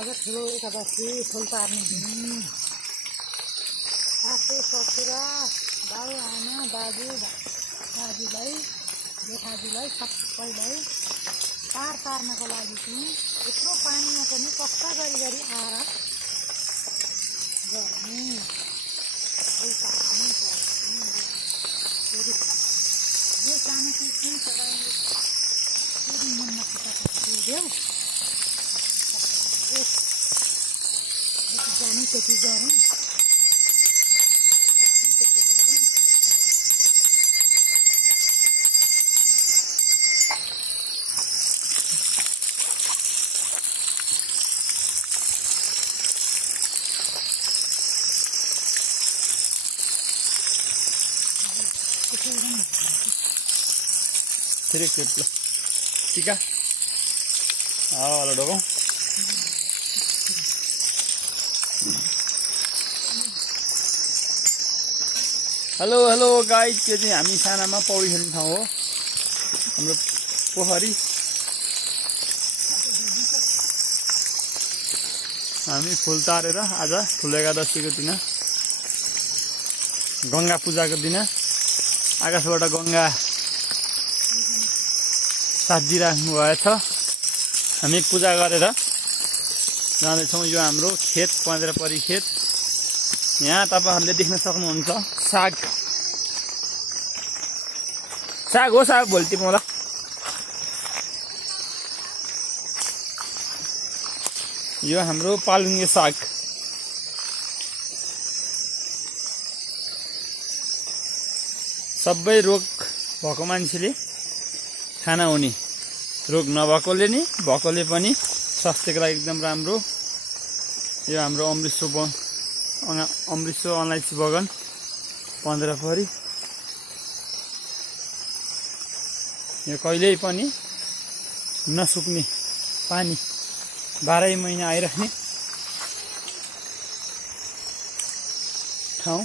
आज ठुलो एकादशी फुल पार्ने दिन सासू ससुरा बाउ आमा दाजुभाइ जेठाजुलाई सबैलाई पार्नको लागि चाहिँ यत्रो पानीमा पनि कष्ट गरी आएर गर्ने यो सानो किसिम चढाउने फेरि मनमा खुट्टा देऊ जाने त्यति गरौँ Tirik lah. Tiga. Lalu dong. Halo guys, यो चाहिँ हामी सानामा पौडी खेल्ने ठाउँ हो हाम्रो पोखरी। हामी फुल तारेर आज ठुलो एकादशीको दिन गंगा पूजाको दिन आकाशबाट गंगा साजिराख्नु भएछ। हामी पूजा गरेर जाँदैछौँ। यो हाम्रो खेत पन्ध्रपरी खेत। यहाँ तपाईहरुले देख्न सक्नुहुन्छ साग हो। साग बोल्टी मलाई यो हाम्रो पालुङ्गे साग। सबै रोग भएको मान्छेले खाना हुने, रोग नभएकोले नि भएकोले पनि स्वास्थ्यको लागि एकदम राम्रो। यो हाम्रो अमृतसर अलैँची बगान पन्ध्रपरी। यो कहिल्यै पनि नसुक्ने पानी 12 महिना आइराख्ने ठाउँ।